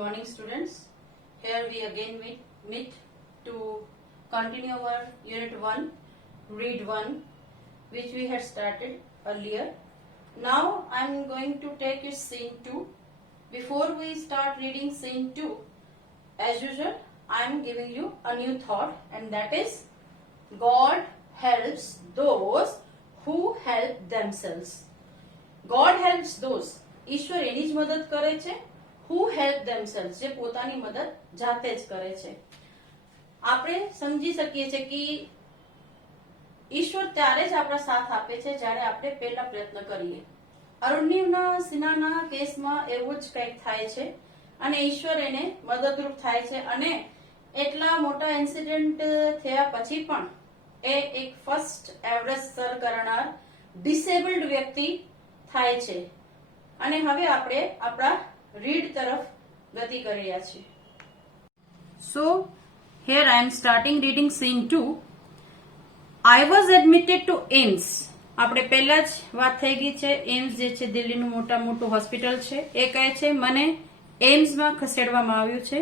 morning, students. Here we again meet to continue our unit 1, read 1, which we had started earlier. Now I am going to take you scene 2. Before we start reading scene 2, as usual, I am giving you a new thought, and that is God helps those who help themselves. God helps those. ઈશ્વર એની જ મદદ કરે છે who help themselves, જે પોતાની મદદ જાતે જ કરે છે. આપણે સમજી શકીએ છીએ કે ઈશ્વર ત્યારે જ આપણા સાથ આપે છે જ્યારે આપણે પહેલા પ્રયત્ન કરીએ. અરુણિમા સિન્હાના કેસમાં એવું જ કંઈક થાય છે અને ઈશ્વર એને મદદરૂપ થાય છે અને એટલા મોટા ઇન્સિડન્ટ થયા પછી પણ એ એક ફર્સ્ટ એવરેસ્ટ સર કરનાર ડિસેબલ્ડ વ્યક્તિ થાય છે. અને હવે આપણે આપણા રીડ તરફ ગતિ કરી રહ્યા છીએ. So here I am starting reading scene 2. I was admitted to AIIMS. આપણે પહેલા જ વાત થઈ ગઈ છે. એમ્સ જે છે દિલ્હીનું મોટું હોસ્પિટલ છે. એ કહે છે મને એમ્સમાં ખસેડવામાં આવ્યું છે.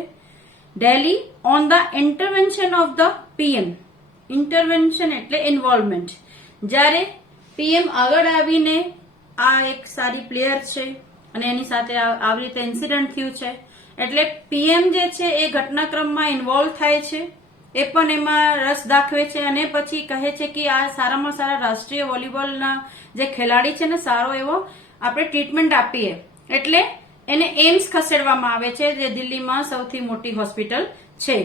Daily on the intervention of the PM. Intervention એટલે ઇન્વોલ્વમેન્ટ. જ્યારે પીએમ આગળ આવીને આ એક સારી પ્લેયર છે અને એની સાથે આવી રીતે ઇન્સિડન્ટ થયું છે એટલે પીએમ જે છે એ ઘટનાક્રમમાં ઇન્વોલ્વ થાય છે. એ પણ એમાં રસ દાખવે છે અને પછી કહે છે કે આ સારામાં સારા રાષ્ટ્રીય વોલીબોલના જે ખેલાડી છે ને સારો એવો આપણે ટ્રીટમેન્ટ આપીએ એટલે એને એમ્સ ખસેડવામાં આવે છે જે દિલ્હીમાં સૌથી મોટી હોસ્પિટલ છે.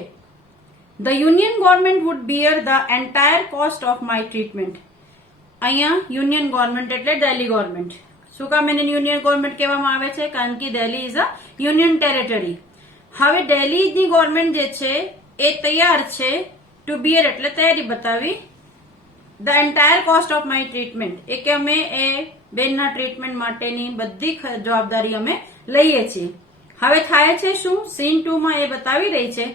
The union government would bear the entire cost of my treatment. અહીંયા યુનિયન ગવર્મેન્ટ એટલે દિલ્હી ગવર્મેન્ટ. શું કામ એને યુનિયન ગવર્મેન્ટ કહેવામાં આવે છે? કારણ કે Delhi is a union territory. હવે દિલ્હીની ગવર્મેન્ટ જે છે એ તૈયાર છે ટુ બિયર એટલે તૈયારી બતાવી the entire cost of my treatment. એ કે અમે એ બેનના ટ્રીટમેન્ટ માટેની બધી જવાબદારી અમે લઈએ છીએ. હવે થાય છે શું? સીન 2 માં એ બતાવી રહી છે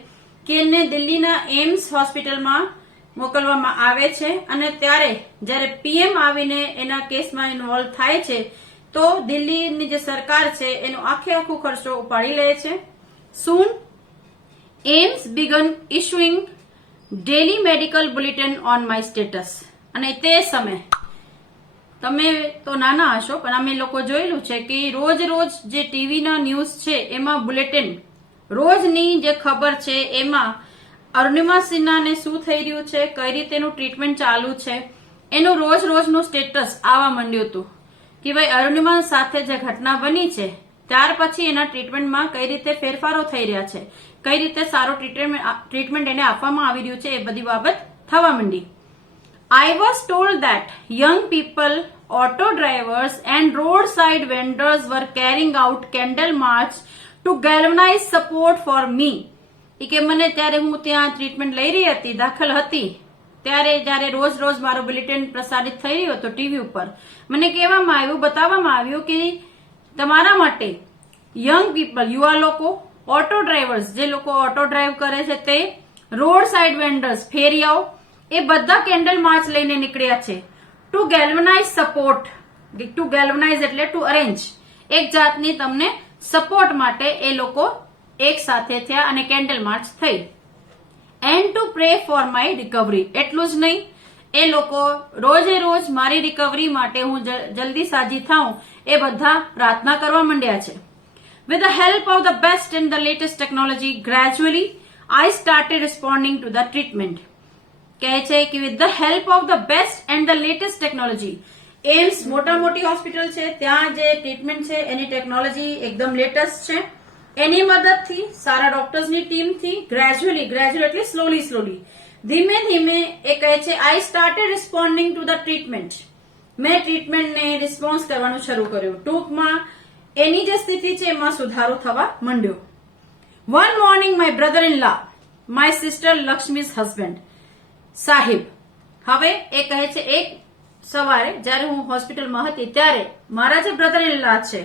કે એને દિલ્હીના એમ્સ હોસ્પિટલમાં મોકલવામાં આવે છે અને ત્યારે જ્યારે પીએમ આવીને એના કેસમાં ઇન્વોલ્વ થાય છે તો દિલ્હીની જે સરકાર છે એનો આખો ખર્ચો ઉપાડી લે છે. Soon AIIMS began issuing daily medical bulletin on my status. અને તે સમય તમે તો નાના હશો પણ અમે લોકો જોયેલું છે કે રોજ જે ટીવીના ન્યૂઝ છે એમાં બુલેટિન રોજની જે ખબર છે એમાં અરુણિમા સિન્હાને શું થઈ રહ્યું છે, કઈ રીતેનું ટ્રીટમેન્ટ ચાલુ છે એનું રોજનું સ્ટેટસ આવવા માંડ્યું હતું કે ભાઈ અરુણિમા સાથે જે ઘટના બની છે ત્યાર પછી એના ટ્રીટમેન્ટમાં કઈ રીતે ફેરફારો થઈ રહ્યા છે, કઈ રીતે સારો ટ્રીટમેન્ટ એને આપવામાં આવી રહ્યું છે એ બધી બાબત થવા માંડી. I was told that young people, auto drivers and roadside vendors were carrying out candle march to galvanize support for me. કે મને ત્યારે હું ત્યાં ટ્રીટમેન્ટ લઈ રહી હતી, દાખલ હતી, ત્યારે જયારે રોજ મારો બુલેટિન પ્રસારિત થઈ રહ્યો હતો ટીવી ઉપર, મને કહેવામાં આવ્યું, બતાવવામાં આવ્યું કે તમારા માટે યંગ પીપલ, યુવા લોકો, ઓટો ડ્રાઈવર્સ, જે લોકો ઓટો ડ્રાઈવ કરે છે તે, રોડ સાઇડ વેન્ડર્સ, ફેરિયાઓ, એ બધા કેન્ડલ માર્ચ લઈને નીકળ્યા છે to galvanise support. To galvanise એટલે ટુ અરેન્જ, એક જાતની તમને સપોર્ટ માટે એ લોકો એક સાથે થયા અને કેન્ડલ માર્ચ થઈ. And two pre for my recovery. એટલું જ નહીં, એ લોકો રોજ મારી રિકવરી માટે હું જલ્દી સાજી થાઉં એ બધા પ્રાર્થના કરવા માંડ્યા છે. With the help of the best and the latest technology gradually I started responding to the treatment. કહે છે કે with the help of the best and the latest technology. AIIMS મોટી હોસ્પિટલ છે, ત્યાં જે ટ્રીટમેન્ટ છે એની ટેકનોલોજી એકદમ લેટેસ્ટ છે. એની મદદથી, સારા ડોક્ટર્સની ટીમથી ગ્રેજ્યુઅલી એટલે સ્લોલી ધીમે એ કહે છે I started responding to the treatment. મેં ટ્રીટમેન્ટને રિસ્પોન્સ કરવાનું શરૂ કર્યું. ટૂંકમાં એની જે સ્થિતિ છે એમાં સુધારો થવા માંડ્યો. One morning my brother in લા, my sister Lakshmi's husband, Sahib. હવે એ કહે છે એક સવારે જયારે હું હોસ્પિટલમાં હતી ત્યારે મારા જે બ્રધર ઇન લા છે,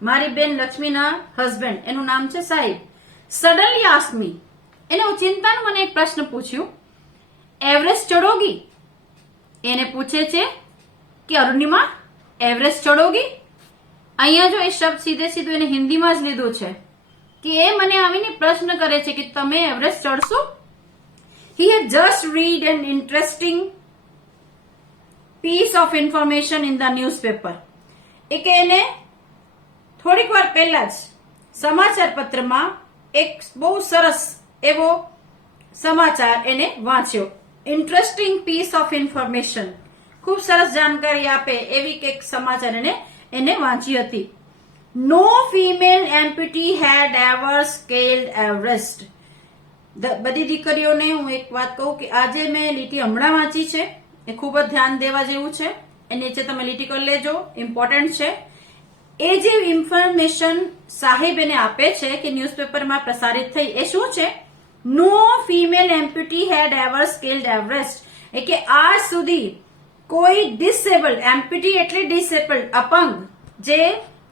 મારી બેન લક્ષ્મીના હસબન્ડ, એનું નામ છે સાહિબ, સડનલી આસ્ક મી, એને ચિંતાનું મને એક પ્રશ્ન પૂછ્યું, એવરેસ્ટ ચડોગી? એને પૂછે છે કે અરુણિમા એવરેસ્ટ ચડોગી? અહીંયા જો એ શબ્દ સીધું એને હિન્દીમાં જ લીધું છે કે એ મને આવીને પ્રશ્ન કરે છે કે તમે Everest ચડશો. He had just read an interesting piece of information in the newspaper. એ કે એને થોડીક વાર પહેલા જ સમાચાર પત્રમાં એક બહુ સરસ એવો સમાચાર એને વાંચ્યો. ઇન્ટરેસ્ટિંગ પીસ ઓફ ઇન્ફોર્મેશન, ખૂબ સરસ જાણકારી આપે એવી કંઈક સમાચાર એને વાંચી હતી. નો ફિમેલ એમ્પ્યુટી હેડ એવર સ્કેલ્ડ એવરેસ્ટ. બધી દીકરીઓને હું એક વાત કહું કે આજે મેં લીટી હમણાં વાંચી છે, એ ખૂબ જ ધ્યાન દેવા જેવું છે. એ નીચે તમે લીટી કરી લેજો, ઇમ્પોર્ટન્ટ છે. એ જે ઇન્ફોર્મેશન સાહેબ એને આપે છે કે ન્યૂઝપેપરમાં પ્રસારિત થઈ, એ શું છે? નો ફિમેલ એમ્પ્યુટી હેડ એવર સ્કેલ્ડ એવરેસ્ટ. એ કે આજ સુધી કોઈ ડિસેબલ્ડ, એમ્પ્યુટી એટલે ડિસેબલ્ડ, અપંગ, જે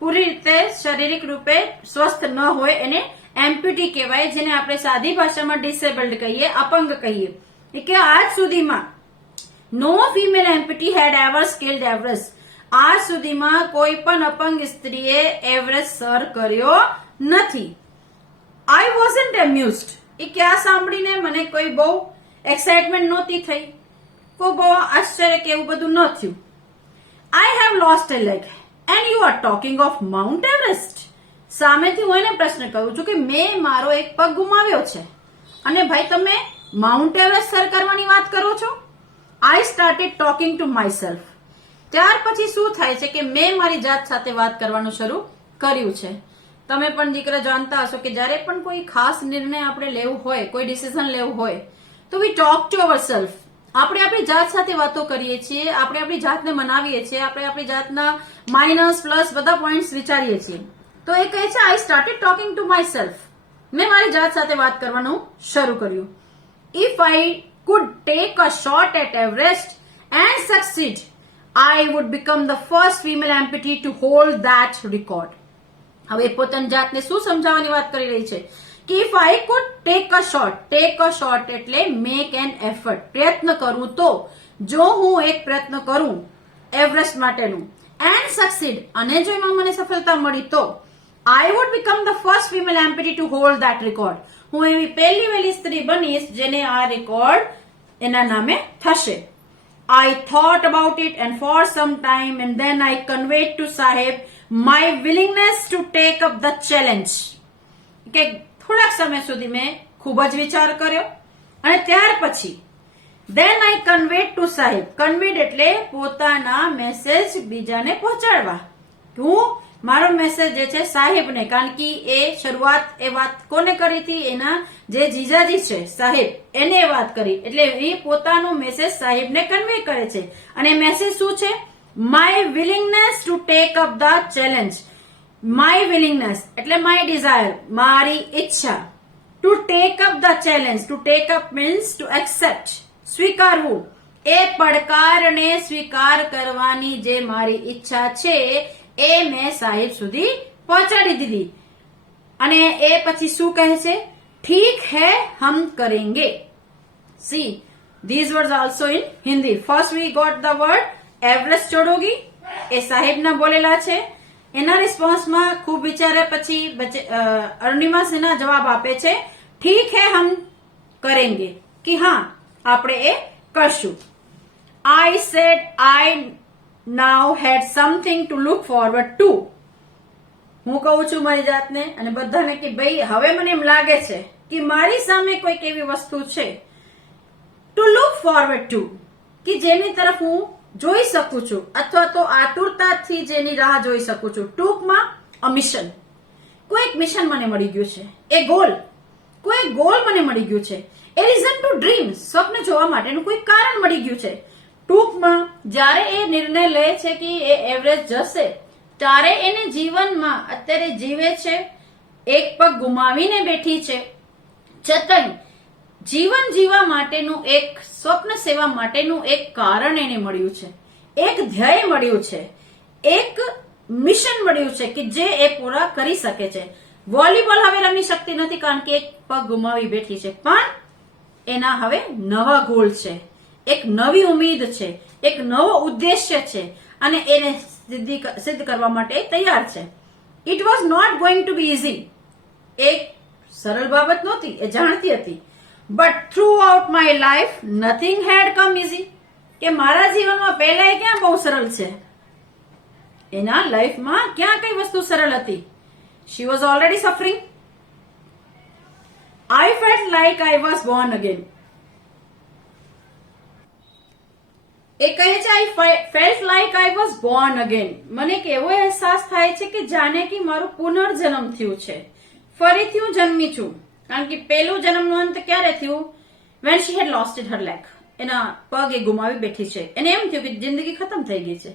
પૂરી રીતે શારીરિક રૂપે સ્વસ્થ ન હોય એને એમ્પ્યુટી કહેવાય, જેને આપણે સાદી ભાષામાં ડિસેબલ્ડ કહીએ, અપંગ કહીએ. એ કે આજ સુધીમાં નો ફિમેલ એમ્પ્યુટી હેડ એવર સ્કેલ્ડ એવરેસ્ટ. આજ સુધીમાં કોઈ પણ અપંગ સ્ત્રીએ એવરેસ્ટ સર કર્યો નથી. આઈ વોઝન્ટ એમ્યુઝડ. એ કે આ સાંભળીને મને કોઈ બહુ એક્સાઇટમેન્ટ નહોતી થઈ, કોઈ બહુ આશ્ચર્ય કે એવું બધું ન થયું. I have lost a leg and you are talking of Mount Everest. સામેથી હું એને પ્રશ્ન કરું છું કે મેં મારો એક પગ ગુમાવ્યો છે અને ભાઈ તમે માઉન્ટ એવરેસ્ટ સર કરવાની વાત કરો છો. આઈ started talking to my self. ત્યાર પછી શું થાય છે કે મેં મારી જાત સાથે વાત કરવાનું શરૂ કર્યું છે. તમે પણ દીકરા જાણતા હશો કે જ્યારે પણ કોઈ ખાસ નિર્ણય આપણે લેવું હોય, કોઈ ડિસિઝન લેવું હોય, તો વી ટોક ટુ અવર સેલ્ફ. આપણે આપણી જાત સાથે વાતો કરીએ છીએ, આપણે આપણી જાતને મનાવીએ છીએ, આપણે આપણી જાતના માઇનસ પ્લસ બધા પોઈન્ટ્સ વિચારીએ છીએ. તો એ કહે છે I started talking to myself. મેં મારી જાત સાથે વાત કરવાનું શરૂ કર્યું. If I could take a shot at Everest and succeed, I would become the first female amputee to hold that record. હવે પોતાની જાતને શું સમજાવવાની વાત કરી રહી છે કે if I could take a shot એટલે make an effort, પ્રયત્ન કરું તો, જો હું એક પ્રયત્ન કરું એવરેસ્ટ માટેનું, and succeed, અને જો એમાં મને સફળતા મળી તો, I would become the first female amputee to hold that record. હું એવી પહેલી વહેલી સ્ત્રી બનીશ જેને આ રેકોર્ડ એના નામે થશે. I thought about it and for some time and then I conveyed to Sahib my willingness to take up the challenge. કે થોડાક સમય સુધી મેં ખૂબ જ વિચાર કર્યો અને ત્યાર પછી then I conveyed to Sahib. conveyed એટલે પોતાના મેસેજ બીજાને પહોંચાડવા. હું મારો મેસેજ જે છે સાહેબને, કારણ કે એ શરૂઆત એ વાત કોને કરી હતી? એના જે જીજાજી છે સાહેબ, એને વાત કરી. એટલે એ પોતાનો મેસેજ સાહેબને કન્વે કરે છે. અને મેસેજ શું છે? My willingness two take up the challenge. My willingness એટલે માય ડિઝાયર, મારી ઈચ્છા. Two take up the challenge. Two take up means to accept, સ્વીકારવું. એ પડકારને સ્વીકાર કરવાની જે મારી ઈચ્છા છે એ મેં સાહેબ સુધી પહોંચાડી દીધી. અને એ પછી શું કહે છે? ઠીક હે હમ કરેંગે. See these words also in Hindi. First we got the word Everest ચડોગી, એ સાહેબના બોલેલા છે. એના રિસ્પોન્સમાં ખૂબ વિચાર્યા પછી અરુણિમા સિન્હા જવાબ આપે છે ઠીક હે હમ કરેંગે, કે હા આપણે એ કરશું. I said I now had something to look forward to. હું કહું છું મારી જાતને અને બધાને કે ભાઈ હવે મને એમ લાગે છે કે મારી સામે કોઈક એવી વસ્તુ છે ટુ લુક ફોરવર્ડ ટુ, કે જેની તરફ હું જોઈ શકું છું અથવા તો આતુરતાથી જેની રાહ જોઈ શકું છું. ટૂંકમાં અ મિશન. કોઈક મિશન મને મળી ગયું છે, એ ગોલ, કોઈ ગોલ મને મળી ગયું છે. એ રીઝન ટુ ડ્રીમ, સ્વપ્ન જોવા માટેનું કોઈ કારણ મળી ગયું છે. ટૂંકમાં જ્યારે એ નિર્ણય લે છે કે એ એવરેસ્ટ જશે, ત્યારે એને જીવનમાં અત્યારે જીવે છે, એક પગ ગુમાવીને બેઠી છે, છતાંય જીવન જીવવા માટેનું એક સ્વપ્ન સેવા માટેનું એક કારણ એને મળ્યું છે, એક ધ્યેય મળ્યું છે, એક મિશન મળ્યું છે કે જે એ પૂરા કરી શકે છે. વોલીબોલ હવે રમી શકતી નથી કારણ કે એક પગ ગુમાવી બેઠી છે, પણ એના હવે નવા ગોલ છે, એક નવી ઉમ્મીદ છે, એક નવો ઉદ્દેશ્ય છે અને એને સિદ્ધ કરવા માટે તૈયાર છે. It was not going to be easy. એક સરળ બાબત નહોતી, એ જાણતી હતી. But throughout my life nothing had come easy. કે મારા જીવનમાં પહેલા એ ક્યાં બહુ સરળ છે, એના લાઈફમાં ક્યાં કઈ વસ્તુ સરળ હતી. She was already suffering. I felt like I was born again. એ કહે છે I felt like I was born again. મને એક એવો અહેસાસ થાય છે કે જાણે કે મારું પુનર્જન્મ થયું છે, ફરીથી હું જન્મી છું. કારણ કે પેલું જન્મનું અંત ક્યારે થયું? When she had lost it her leg. એના પગ એ ગુમાવી બેઠી છે. એને એમ થયું કે જિંદગી ખતમ થઈ ગઈ છે.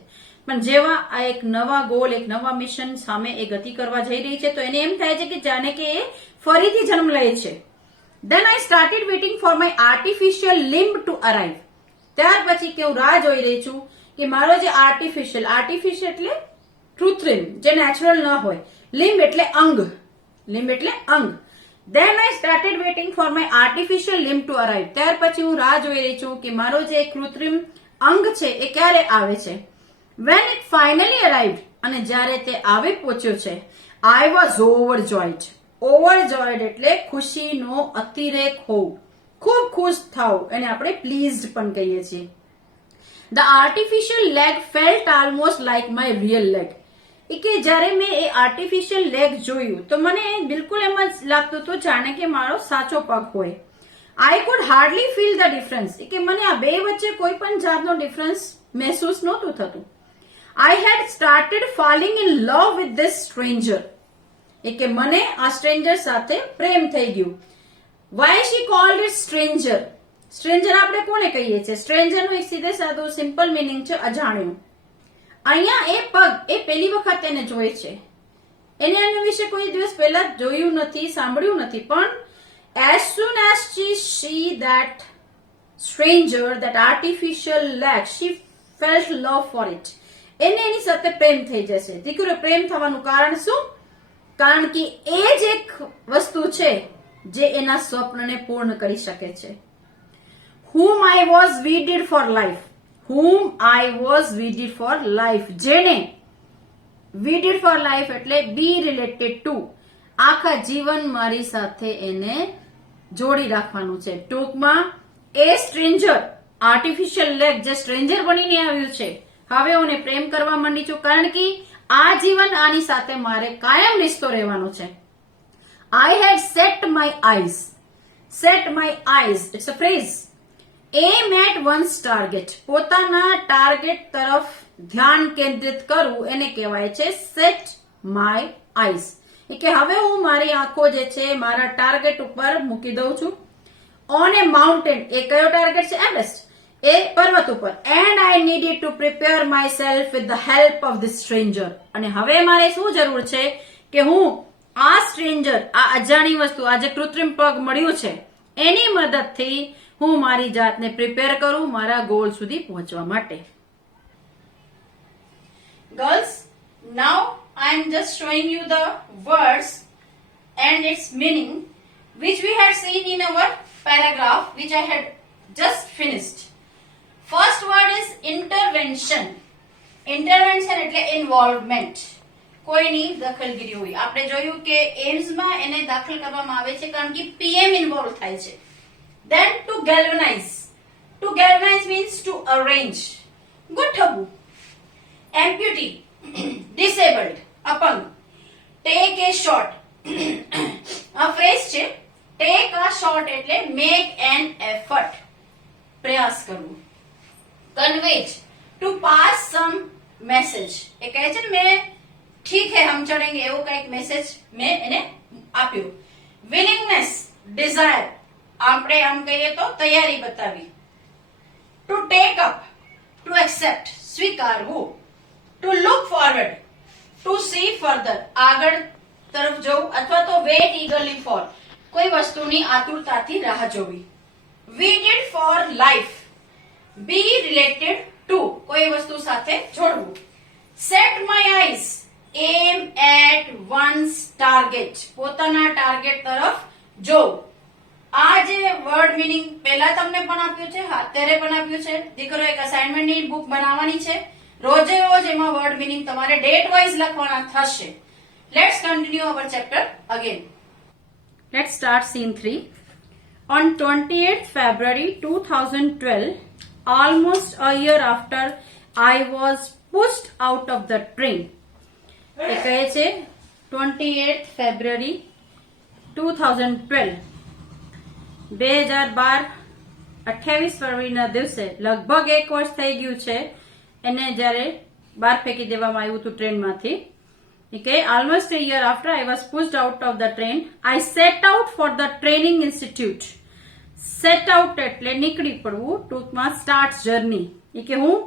પણ જેવા આ એક નવા ગોલ, એક નવા મિશન સામે એ ગતિ કરવા જઈ રહી છે, તો એને એમ થાય છે કે જાણે કે એ ફરીથી જન્મ લે છે. Then I started waiting for my artificial limb to arrive. ત્યાર પછી કે હું રાહ જોઈ રહી છું કે મારો જે આર્ટિફિશિયલ એટલે કૃત્રિમ, જે નેચરલ ન હોય, લિમ્બ એટલે અંગ. Then I started waiting for my artificial limb to arrive. ત્યાર પછી હું રાહ જોઈ રહી છું કે મારો જે કૃત્રિમ અંગ છે એ ક્યારે આવે છે. When it finally arrived, અને જ્યારે તે આવી પહોંચ્યો છે, I was overjoyed. ઓવરજોયડ એટલે ખુશીનો અતિરેક હોવું, ખૂબ ખુશ થવું, એને આપણે પ્લીઝડ પણ કહીએ છીએ. The artificial leg felt almost like my real leg. કે જ્યારે મેં એ આર્ટિફિશિયલ લેગ જોયું તો મને બિલકુલ એમ જ લાગતું હતું જાણે કે મારો સાચો પગ હોય. I could hardly feel the difference. કે મને આ બે વચ્ચે કોઈ પણ જાતનો ડિફરન્સ મહેસૂસ નહોતું થતું. I had started falling in love with this stranger. કે મને આ સ્ટ્રેન્જર સાથે પ્રેમ થઈ ગયું. Why she called it stranger? Stranger આપણે કોને કહીએ છીએ? સ્ટ્રેન્જરનું એક સીધે સાદું સિમ્પલ મિનિંગ છે અજાણ્યું. અહીંયા એ પગ એ પહેલી વખત એને જોઈ છે. એને એના વિશે કોઈ દિવસ પહેલા જોયું નથી, સાંભળ્યું નથી. પણ as soon as she see that stranger, that artificial leg, she felt love for it. એને એની સાથે પ્રેમ થઈ જશે. દીકરો, પ્રેમ થવાનું કારણ શું? કારણ કે એ જ એક વસ્તુ છે જે એના સ્વપ્નને પૂર્ણ કરી શકે છે. Whom I was wedded for life. જેને wedded for life એટલે be related to. આખા જીવન મારી સાથે એને જોડી રાખવાનું છે. ટૂંકમાં એ સ્ટ્રેન્જર, આર્ટિફિશિયલ લેગ જે સ્ટ્રેન્જર બનીને આવ્યું છે, હવે હું પ્રેમ કરવા માંડી છું. કારણ કે આ જીવન આની સાથે મારે કાયમ રિશ્તો રહેવાનો છે. I had set my eyes. It's a phrase. Aim at one's target. પોતાના ટાર્ગેટ તરફ ધ્યાન કેન્દ્રિત કરવું એને કહેવાય છે set my eyes. કે હવે હું મારી આંખો જે છે મારા ટાર્ગેટ ઉપર મૂકી દઉં છું. On a mountain. એ કયો ટાર્ગેટ છે? એવરેસ્ટ. એ પર્વત ઉપર. And I needed to prepare myself with the help of this stranger. અને હવે મારે શું જરૂર છે કે હું આ સ્ટ્રેન્જર, આ અજાણી વસ્તુ, આ જે કૃત્રિમ પગ મળ્યું છે, એની મદદથી હું મારી જાતને પ્રિપેર કરું મારા ગોલ સુધી પહોંચવા માટે. Girls, now I am just showing you the words and its meaning which we had seen in our paragraph which I had just finished. First word is intervention. Intervention એટલે involvement. કોઈની દખલગીરી હોય. આપણે જોયું કે એમ્સમાં એને દાખલ કરવામાં આવે છે કારણ કે પીએમ ઇન્વોલ્વ થાય છે. Then to galvanize. To galvanize means to arrange. ગોઠવવું. Amputee. Disabled. અપંગ. Take a shot. આ ફ્રેઝ છે. Take a shot એટલે make an effort. પ્રયાસ કરવું. Convey. To pass some message. એ કહે છે ને મેં ઠીક હે હમ ચડેંગે એવો કઈક મેસેજ મેં એને આપ્યો. Willingness. Desire. આપણે આમ કહીએ તો તૈયારી બતાવી. To take up, to accept, સ્વીકારવું. To look forward, to see further, આગળ તરફ જવું, અથવા તો વેઇટ ઈગરલી ફોર, કોઈ વસ્તુની આતુરતાથી રાહ જોવી. wedded for life, be related to, કોઈ વસ્તુ સાથે જોડવું. set my eyes, aim at one's target, પોતાના ટાર્ગેટ તરફ જોવું. આ જે વર્ડ મિનિંગ પહેલા તમને પણ આપ્યું છે, અત્યારે પણ આપ્યું છે. દીકરો એક અસાઇનમેન્ટની બુક બનાવવાની છે. રોજે રોજ એમાં વર્ડ મિનિંગ તમારે ડેટ વાઇઝ લખવાના થશે. Let's continue our chapter again. Let's start scene 3. On 28th February 2012, almost a year after I was pushed out of the train. એ કહે છે 28th February 2012 2012 28 ફેબ્રુઆરીના દિવસે લગભગ 1 વર્ષ થઈ ગયું છે એને જ્યારે બહાર ફેંકી દેવામાં આવ્યું હતું ટ્રેનમાંથી. Okay, almost a year after I was pushed out of the train, I set out for the training institute. Set out એટલે નીકળી પડવું, ટૂંકમાં સ્ટાર્ટ જર્ની. એ કે હું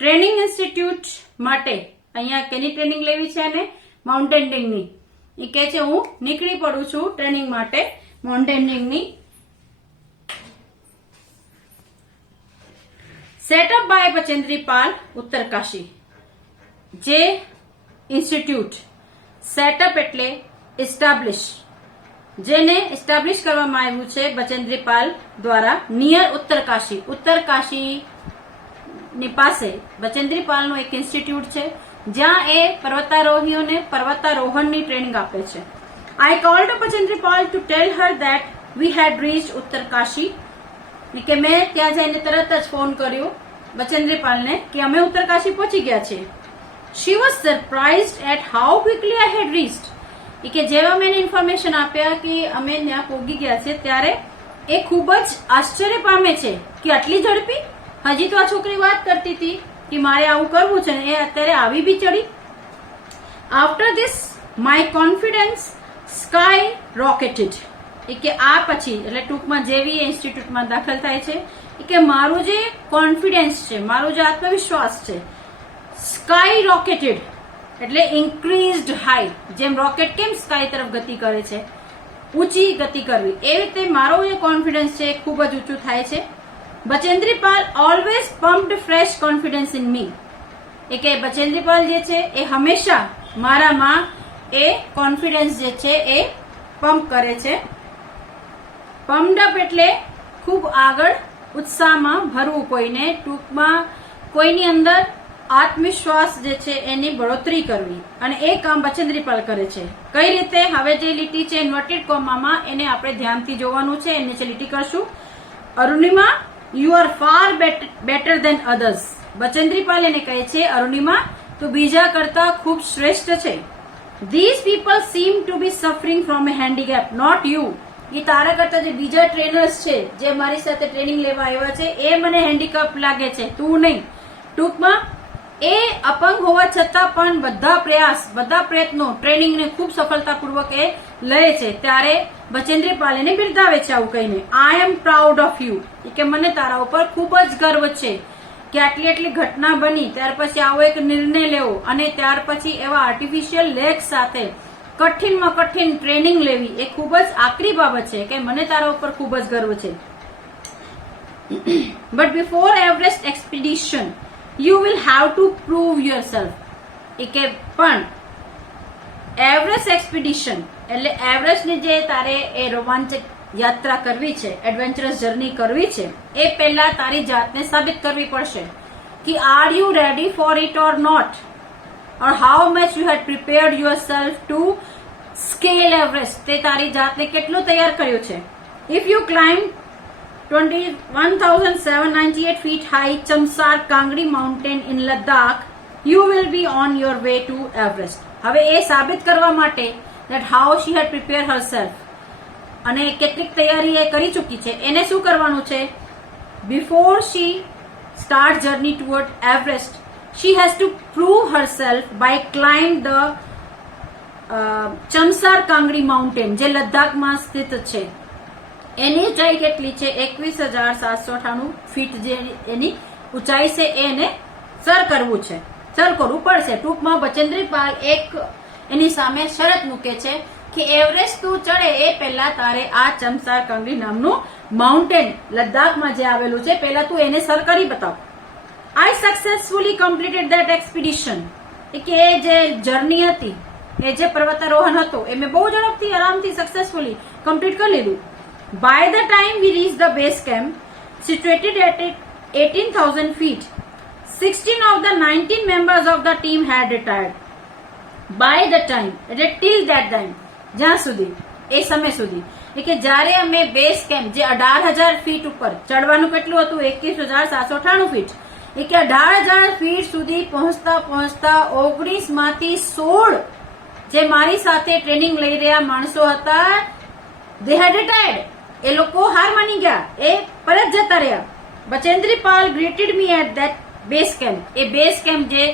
ટ્રેનિંગ ઇન્સ્ટિટ્યૂટ માટે અહીંયા કેની ટ્રેનિંગ લેવી છે અને માઉન્ટેનિંગની. એ કહે છે હું નીકળી પડું છું ટ્રેનિંગ માટે માઉન્ટેનિંગની. Setup by Bachendri Pal Uttarkashi. જે ઇન્સ્ટિટ્યૂટ સેટઅપ એટલે એસ્ટાબ્લિશ, જેને એસ્ટાબ્લિશ કરવામાં આવ્યું છે બચેન્દ્રી પાલ દ્વારા નિયર ઉત્તરકાશી. ઉત્તરકાશીની પાસે બચેન્દ્રી પાલનું એક ઇન્સ્ટિટ્યૂટ છે જ્યાં એ પર્વતારોહીઓને પર્વતારોહણની ટ્રેનિંગ આપે છે. I called Bachendri Pal to tell her that we had reached Uttarkashi. કે મેં ત્યાં જઈને તરત જ ફોન કર્યો બચેન્દ્રી પાલને કે અમે ઉત્તરકાશી પહોંચી ગયા છીએ. She was surprised at how quickly I had reached. કે જેવા મેં ઇન્ફોર્મેશન આપ્યા કે અમે ત્યાં પહોંચી ગયા છે ત્યારે એ ખૂબ જ આશ્ચર્ય પામે છે કે આટલી ઝડપી. હજી તો આ છોકરી વાત કરતી હતી કે મારે આવું કરવું છે ને એ અત્યારે આવી બી ચડી. After this my confidence skyrocketed. કે આ પછી એટલે ટૂંકમાં જેવી ઇન્સ્ટિટ્યૂટમાં દાખલ થાય છે કે મારું જે કોન્ફિડન્સ છે, મારું જે આત્મવિશ્વાસ છે, સ્કાય રોકેટેડ એટલે ઇન્ક્રીઝડ હાઈ. જેમ રોકેટ કેમ સ્કાય તરફ ગતિ કરે છે, ઊંચી ગતિ કરવી, એ રીતે મારો જે કોન્ફિડન્સ છે એ ખૂબ જ ઊંચું થાય છે. Bachendri Pal always pumped fresh confidence in me. એ કે બચેન્દ્રી પાલ જે છે એ હંમેશા મારામાં એ કોન્ફિડન્સ જે છે એ પંપ કરે છે. પમ્પ્ડ અપ એટલે ખૂબ આગળ ઉત્સાહમાં ભરવું કોઈને, ટૂંકમાં કોઈની અંદર આત્મવિશ્વાસ જે છે એની બઢોતરી કરવી. અને એ કામ બચેન્દ્રી પાલ કરે છે. કઈ રીતે? હવે જે લીટી છે ઇન્વર્ટેડ કોમામાં એને આપણે ધ્યાનથી જોવાનું છે. નીચે લીટી કરશું. Arunima, you are far better than others. Bachendri Pal એને કહે છે અરુણિમા તું બીજા કરતા ખૂબ શ્રેષ્ઠ છે. These people seem to be suffering from a handicap, not you. એ તારા કરતા જે બીજા ટ્રેનર્સ છે જે મારી સાથે ટ્રેનિંગ લેવા આવ્યા છે એ મને હેન્ડીકેપ લાગે છે, તું નહીં. ટૂંકમાં એ અપંગ હોવા છતાં પણ બધા પ્રયાસ, બધા પ્રયત્નો, ટ્રેનિંગને ખૂબ સફળતાપૂર્વક એ લે છે. ત્યારે બચેન્દ્રી પાલ એને બિરદાવે છે આવું કહીને. આઈ એમ પ્રાઉડ ઓફ યુ. કે મને તારા ઉપર ખૂબ જ ગર્વ છે કે આટલી ઘટના બની ત્યાર પછી આવો એક નિર્ણય લેવો અને ત્યાર પછી એવા આર્ટિફિશિયલ લેગ સાથે કઠિનમાં કઠિન ટ્રેનિંગ લેવી એ ખૂબ જ આકરી બાબત છે કે મને તારા ઉપર ખૂબ જ ગર્વ છે. But before Everest expedition you will have to prove yourself. એ કે પણ એવરેસ્ટ એક્સપિડિશન એટલે એવરેસ્ટની જે તારે એ રોમાંચક યાત્રા કરવી છે, એડવેન્ચરસ જર્ની કરવી છે, એ પહેલા તારી જાતને સાબિત કરવી પડશે કે are you ready for it or not, or how much you had prepared yourself to scale Everest. તે તારી જાતને કેટલું તૈયાર કર્યું છે. If you climb 21,798 feet high Chamsar Kangri mountain in Ladakh, you will be on your way to Everest. હવે એ સાબિત કરવા માટે that how she had prepared herself અને કેટલીક તૈયારી એ કરી ચૂકી છે, એને શું કરવાનું છે? Before she start journey toward Everest, she has to prove herself by climb the Chamser Kangri mountain જે લદ્દાખમાં સ્થિત છે. એની ઊંચાઈ કેટલી છે? 21,798 ફીટ જે એની ઊંચાઈ છે એને સર કરવું છે, સર કરવું પડશે. ટૂંકમાં બચેન્દ્રી પાલ એક એની સામે શરત મૂકે છે કે એવરેસ્ટ તું ચડે એ પહેલા તારે આ ચમસાર કાંગડી નામનું માઉન્ટેન લદ્દાખમાં જે આવેલું છે પહેલા તું એને સર કરી બતાવ. I successfully completed that expedition. કે એ જે જર્ની હતી, એ જે પર્વતારોહણ હતો એ મેં બહુ ઝડપથી આરામથી સક્સેસફુલી કમ્પ્લીટ કરી લીધું. By the time we reached the base camp, situated at 18,000 feet, 16 of the 19 members of the team had retired. By the time, એટલે till that time, જ્યાં સુધી એ સમય સુધી કે જ્યારે અમે બેઝ કેમ્પ જે 18,000 ફીટ ઉપર ચડવાનું કેટલું હતું 21,798 ફીટ કે 18,000 ફીટ સુધી પહોંચતા 19 માંથી 16 જે મારી સાથે ટ્રેનિંગ લઈ રહ્યા માણસો હતા they had retired. એ લોકો હાર માની ગયા, એ પરત જતા રહ્યા. Bachendri Pal greeted me at that base camp. એ બેઝ કેમ્પ જે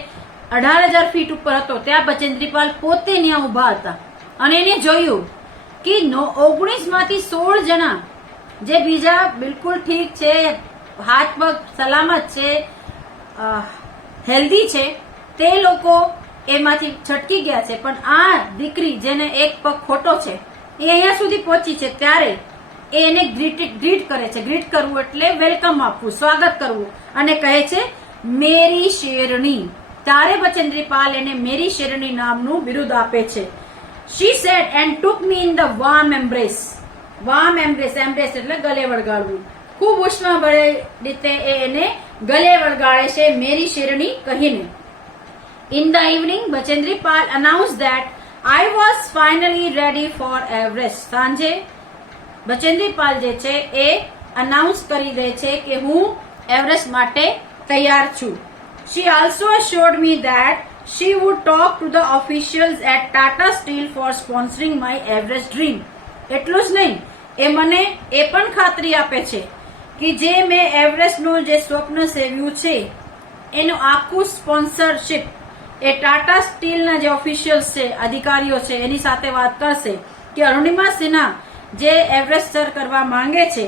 18,000 ફીટ ઉપર હતો ત્યાં બચેન્દ્રી પાલ પોતે ત્યાં ઉભા હતા અને એને જોયું કે 19 માંથી 16 જણા જે બીજા બિલકુલ ઠીક છે, હાથ પગ સલામત છે, હેલ્ધી છે, તે લોકો એમાંથી છટકી ગયા છે. પણ આ દીકરી જેને એક પગ ખોટો છે એ અહીંયા સુધી પહોંચી છે ત્યારે એ એને ગ્રીટ કરે છે. ગ્રીટ કરવું એટલે વેલકમ આપવું, સ્વાગત કરવું અને કહે છે મેરી શેરણી. ત્યારે બચેન્દ્રી પાલ એને મેરી શેરણી નામનું બિરુદ આપે છે. She said and took me in the warm embrace. Warm embrace, embrace એટલે ગલે વળગાડવું. ખૂબ ઉષ્માભરી રીતે એને ગલે વળગાડે છે મેરી શેરણી કહીને. In the evening, Bachendri Pal announced that I was finally ready for Everest. સાંજે બચેન્દ્રી પાલ જે છે એ અનાઉન્સ કરી દે છે કે હું એવરેસ્ટ માટે તૈયાર છું. She also assured me that she would talk to the officials at Tata Steel for sponsoring my Everest dream. એટલું જ નહીં, એ મને એ પણ ખાતરી આપે છે કે જે મેં એવરેસ્ટનું જે સ્વપ્ન સેવ્યું છે એનું આખું સ્પોન્સરશિપ એ ટાટા સ્ટીલના જે ઓફિશિયલ્સ છે, અધિકારીઓ છે, એની સાથે વાત કરશે કે અરુણિમા સિન્હા જે એવરેસ્ટ સર કરવા માંગે છે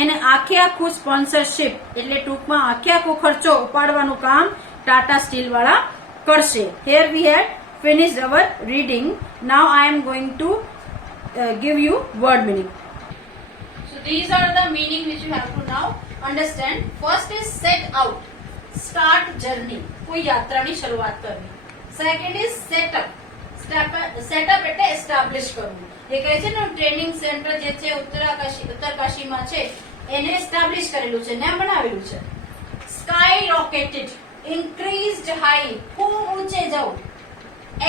એને આખું સ્પોન્સરશિપ એટલે ટૂંકમાં આખો ખર્ચો ઉપાડવાનું કામ ટાટા સ્ટીલ વાળા કરશે. Here we had finished our reading. Now I am going to give you word meaning. So these are the meaning which you have to now understand. First is set out, start journey, કોઈ યાત્રાની શરૂઆત કરવી. Second is set up, setup એટલે establish કરવું. એ કહે છે ને training centre જે છે ઉત્તરકાશીમાં છે એને એસ્ટાબ્લિશ કરેલું છે ને બનાવેલું છે. સ્કાય રોકેટેડ, ઇન્ક્રીઝડ હાઈ, ખૂબ ઊંચે જવું.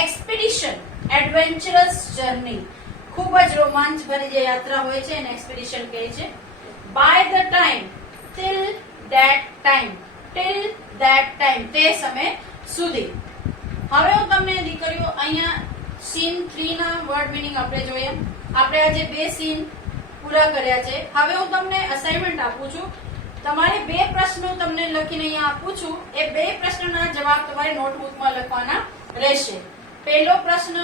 એક્સપિડિશન, એડવેન્ચરસ જર્ની, ખૂબ જ રોમાંચભરી જે યાત્રા હોય છે એને એક્સપિડિશન કહે છે. By the time, till that time, till that time તે સમય સુધી. હવે હું તમને દીકરીઓ અહીંયા સીન 3 ના વર્ડ મીનિંગ આપણે જોઈએ. આપણે આજે 2 સીન પૂરા કર્યા છે. હવે હું તમને અસાઇનમેન્ટ આપું છું. તમારે 2 પ્રશ્નો તમને લખીને અહીંયા આપું છું. એ 2 પ્રશ્નોના જવાબ તમારે નોટબુકમાં લખવાના રહેશે. પહેલો પ્રશ્ન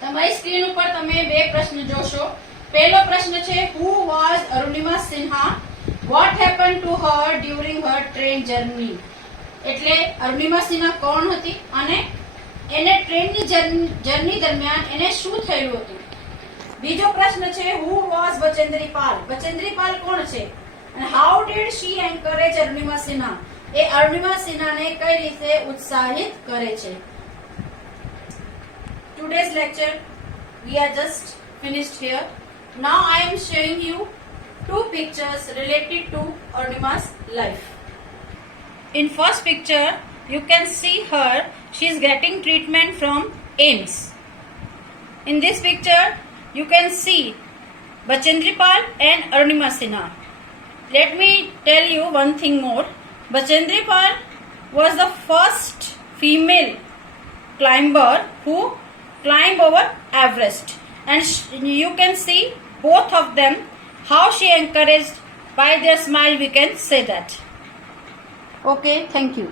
તમારી સ્ક્રીન ઉપર તમે 2 પ્રશ્ન જોશો. પહેલો પ્રશ્ન છે who was Arunima Sinha, what happen to her during Har train journey. એટલે અરુણિમા સિન્હા કોણ હતી અને એને ટ્રેનની જર્ની દરમિયાન એને શું થયું હતું. બીજો પ્રશ્ન છે હુ વોઝ બચેન્દ્રી પાલ, બચેન્દ્રી પાલ કોણ છે અને how did she encourage Arunima Sinha, એ અરુણિમા સિન્હાને કઈ રીતે ઉત્સાહિત કરે છે. Today's lecture we are just finished here. Now I am showing you 2 pictures related to Arunima's life. In first picture you can see her, she is getting treatment from AIIMS. In this picture you can see Bachendri Pal and Arunima Sinha. Let me tell you one thing more. Bachendri Pal was the first female climber who climbed over Everest, and you can see both of them how she encouraged by their smile, we can say that. Okay, thank you.